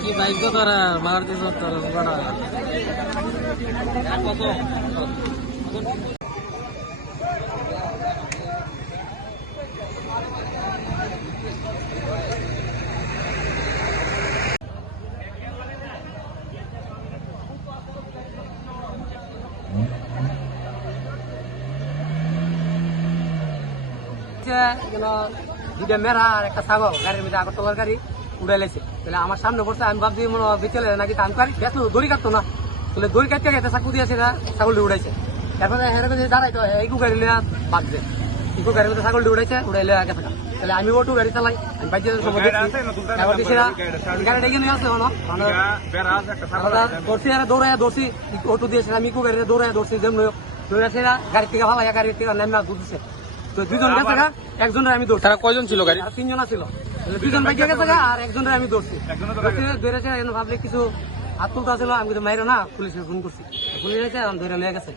কি বাইক তো তারা মারতে তোর বড় কত দুইটা মেরা আর একটা ছাগল গাড়ির মধ্যে আগরতলার গাড়ি উড়ে লেছে তাহলে আমার সামনে পড়ছে। আমি ভাবছি মনে হয় বিকেলে নাকি আমি গাড়ি ব্যস্ত দড়ি কাটতো না তাহলে দড়ি কাটতে গেছে চাকু দিয়েছে ছাগলটি উড়াইছে। তারপরে হেরে দাঁড়াইতো এইকু গাড়ি লিয়া বাঁধছে ইকু গাড়ির মধ্যে ছাগলটি উড়াইছে উড়াইলে আগে থাকা তাহলে আমি ওটু গাড়ি চালাই আমি বাইরে গাড়িটা এগিয়ে নিয়ে আসছে ধরছি আর দৌড়াই ধরছি অটো দিয়েছে আমি ইকু গাড়িতে দৌড়াই ধরছি যেমন দৌড়াছে গাড়ির থেকে ভালো গাড়ির থেকে নেমে ঘুরছে তো দুজন গেছে গা একজনের আমি দৌড়ছি। তারা কয়জন ছিল গাড়ি? তিনজন ছিল, দুজন বাইকে গেছে গা আর একজনের আমি দৌড়ছি। ধরেছে ভাবলে কিছু হাত তুলতে ছিল আমি মাইরো না পুলিশকে ফোন করছি পুলিশ ধরে নিয়ে গেছে।